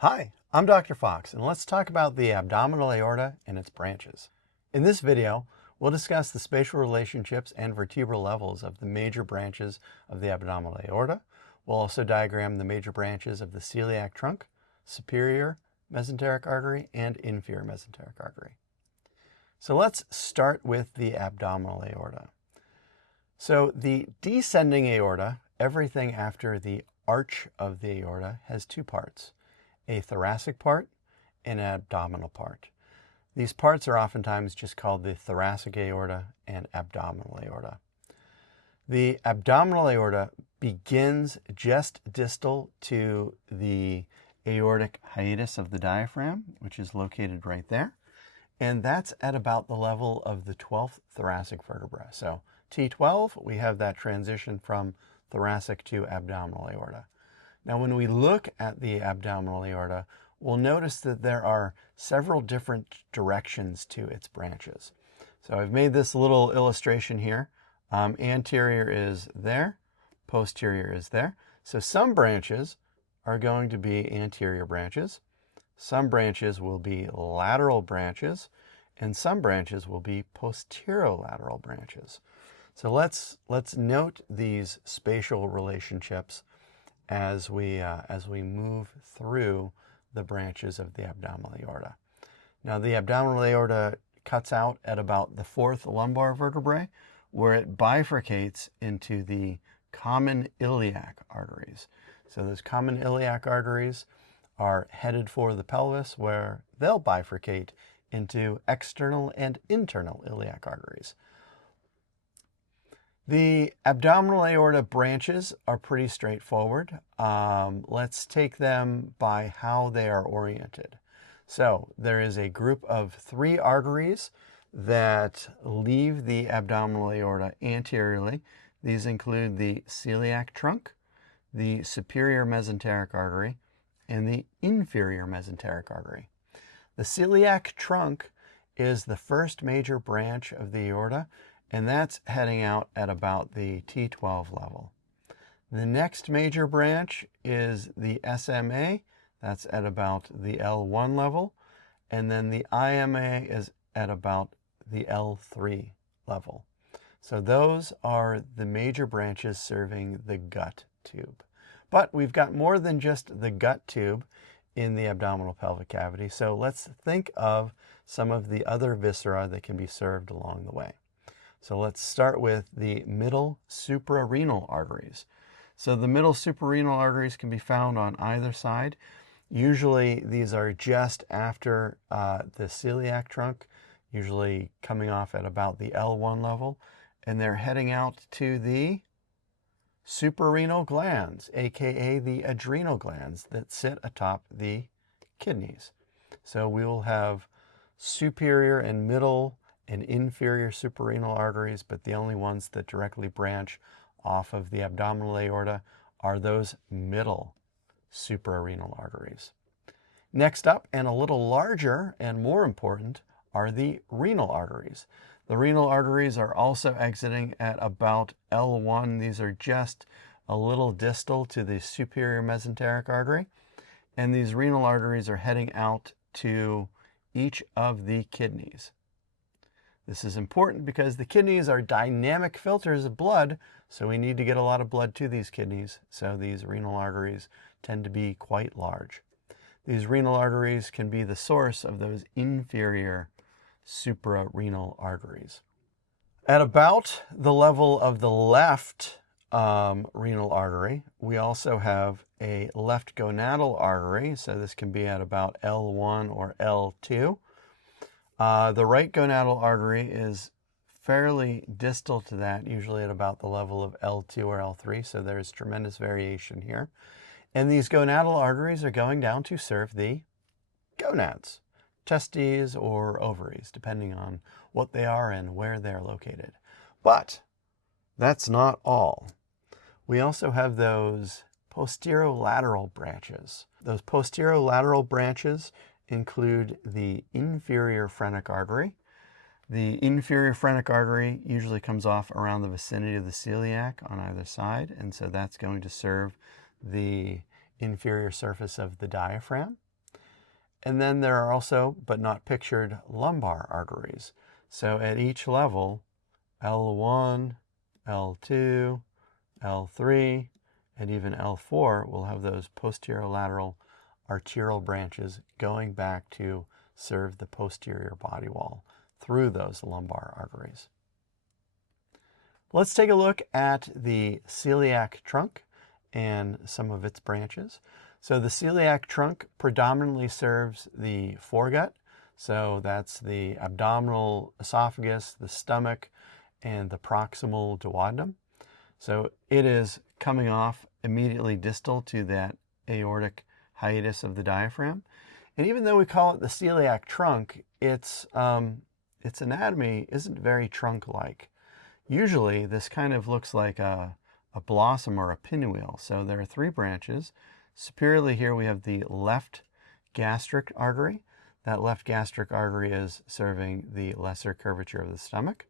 Hi, I'm Dr. Fox, and let's talk about the abdominal aorta and its branches. In this video, we'll discuss the spatial relationships and vertebral levels of the major branches of the abdominal aorta. We'll also diagram the major branches of the celiac trunk, superior mesenteric artery, and inferior mesenteric artery. So let's start with the abdominal aorta. So the descending aorta, everything after the arch of the aorta, has two parts: a thoracic part and an abdominal part. These parts are oftentimes just called the thoracic aorta and abdominal aorta. The abdominal aorta begins just distal to the aortic hiatus of the diaphragm, which is located right there. And that's at about the level of the 12th thoracic vertebra. So T12, we have that transition from thoracic to abdominal aorta. Now, when we look at the abdominal aorta, we'll notice that there are several different directions to its branches. So I've made this little illustration here. Anterior is there, posterior is there. So some branches are going to be anterior branches. Some branches will be lateral branches, and some branches will be posterolateral branches. So let's note these spatial relationships as we move through the branches of the abdominal aorta. Now, the abdominal aorta cuts out at about the 4th lumbar vertebrae, where it bifurcates into the common iliac arteries. So those common iliac arteries are headed for the pelvis, where they'll bifurcate into external and internal iliac arteries. The abdominal aorta branches are pretty straightforward. Let's take them by how they are oriented. So there is a group of 3 arteries that leave the abdominal aorta anteriorly. These include the celiac trunk, the superior mesenteric artery, and the inferior mesenteric artery. The celiac trunk is the first major branch of the aorta, and that's heading out at about the T12 level. The next major branch is the SMA. That's at about the L1 level. And then the IMA is at about the L3 level. So those are the major branches serving the gut tube. But we've got more than just the gut tube in the abdominal pelvic cavity. So let's think of some of the other viscera that can be served along the way. So let's start with the middle suprarenal arteries. So the middle suprarenal arteries can be found on either side. Usually these are just after the celiac trunk, usually coming off at about the L1 level, and they're heading out to the suprarenal glands, aka the adrenal glands that sit atop the kidneys. So we will have superior and middle and inferior suprarenal arteries, but the only ones that directly branch off of the abdominal aorta are those middle suprarenal arteries. Next up, and a little larger and more important, are the renal arteries. The renal arteries are also exiting at about L1. These are just a little distal to the superior mesenteric artery, and these renal arteries are heading out to each of the kidneys. This is important because the kidneys are dynamic filters of blood, so we need to get a lot of blood to these kidneys, so these renal arteries tend to be quite large. These renal arteries can be the source of those inferior suprarenal arteries. At about the level of the left renal artery, we also have a left gonadal artery, so this can be at about L1 or L2. The right gonadal artery is fairly distal to that, usually at about the level of L2 or L3, so there's tremendous variation here. And these gonadal arteries are going down to serve the gonads, testes or ovaries, depending on what they are and where they're located. But that's not all. We also have those posterolateral branches. Those posterolateral branches include the inferior phrenic artery. The inferior phrenic artery usually comes off around the vicinity of the celiac on either side, and so that's going to serve the inferior surface of the diaphragm. And then there are also, but not pictured, lumbar arteries. So at each level, L1, L2, L3, and even L4 will have those posterolateral arterial branches going back to serve the posterior body wall through those lumbar arteries. Let's take a look at the celiac trunk and some of its branches. So the celiac trunk predominantly serves the foregut. So that's the abdominal esophagus, the stomach, and the proximal duodenum. So it is coming off immediately distal to that aortic hiatus of the diaphragm. And even though we call it the celiac trunk, its anatomy isn't very trunk-like. Usually this kind of looks like a blossom or a pinwheel. So there are 3 branches. Superiorly here we have the left gastric artery. That left gastric artery is serving the lesser curvature of the stomach.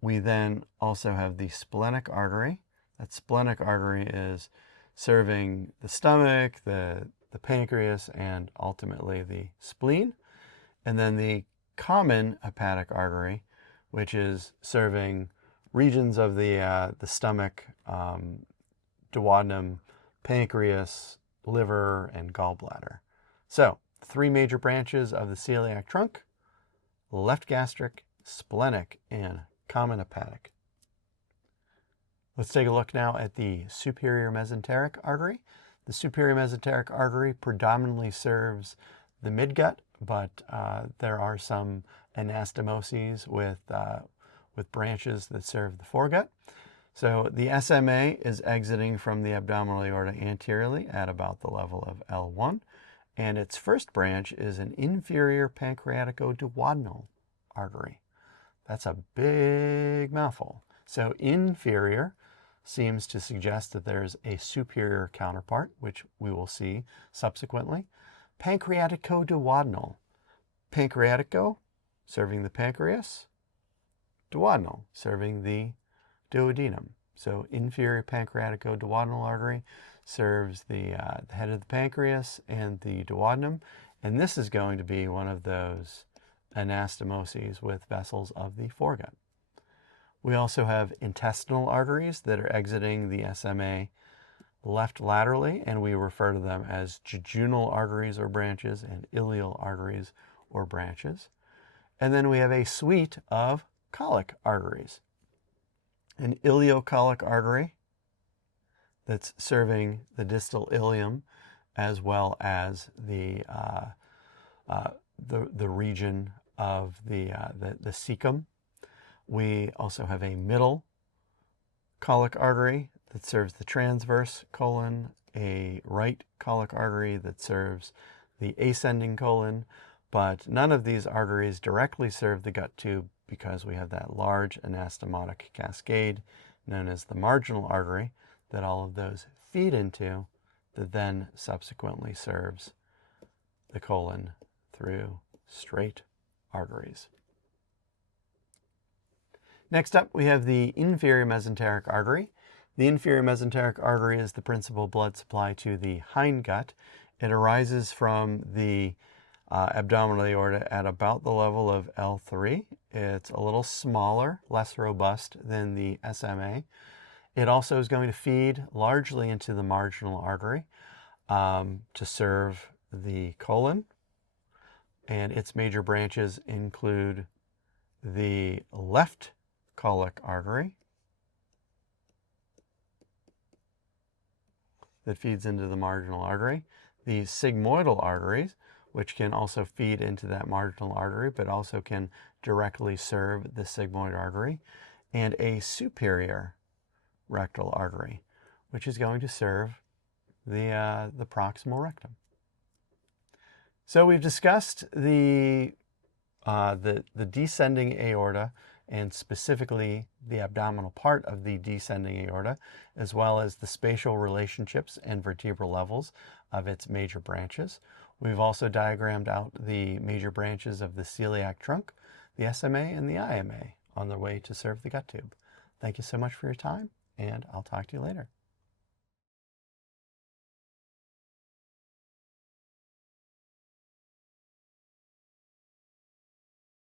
We then also have the splenic artery. That splenic artery is serving the stomach, the pancreas, and ultimately the spleen. And then the common hepatic artery, which is serving regions of the stomach, duodenum, pancreas, liver, and gallbladder. So 3 major branches of the celiac trunk: left gastric, splenic, and common hepatic. Let's take a look now at the superior mesenteric artery. The superior mesenteric artery predominantly serves the midgut, but there are some anastomoses with branches that serve the foregut. So the SMA is exiting from the abdominal aorta anteriorly at about the level of L1, and its first branch is an inferior pancreatico-duodenal artery. That's a big mouthful. So inferior seems to suggest that there's a superior counterpart, which we will see subsequently. Pancreatico-duodenal. Pancreatico, serving the pancreas. Duodenal, serving the duodenum. So inferior pancreatico-duodenal artery serves the head of the pancreas and the duodenum. And this is going to be one of those anastomoses with vessels of the foregut. We also have intestinal arteries that are exiting the SMA left laterally, and we refer to them as jejunal arteries or branches and ileal arteries or branches. And then we have a suite of colic arteries. An ileocolic artery that's serving the distal ileum as well as the region of the cecum. We also have a middle colic artery that serves the transverse colon, a right colic artery that serves the ascending colon, but none of these arteries directly serve the gut tube because we have that large anastomotic cascade known as the marginal artery that all of those feed into, that then subsequently serves the colon through straight arteries. Next up, we have the inferior mesenteric artery. The inferior mesenteric artery is the principal blood supply to the hindgut. It arises from the abdominal aorta at about the level of L3. It's a little smaller, less robust than the SMA. It also is going to feed largely into the marginal artery to serve the colon. And its major branches include the left colic artery that feeds into the marginal artery, the sigmoidal arteries, which can also feed into that marginal artery, but also can directly serve the sigmoid artery, and a superior rectal artery, which is going to serve the proximal rectum. So we've discussed the descending aorta, and specifically the abdominal part of the descending aorta, as well as the spatial relationships and vertebral levels of its major branches. We've also diagrammed out the major branches of the celiac trunk, the SMA, and the IMA on their way to serve the gut tube. Thank you so much for your time, and I'll talk to you later.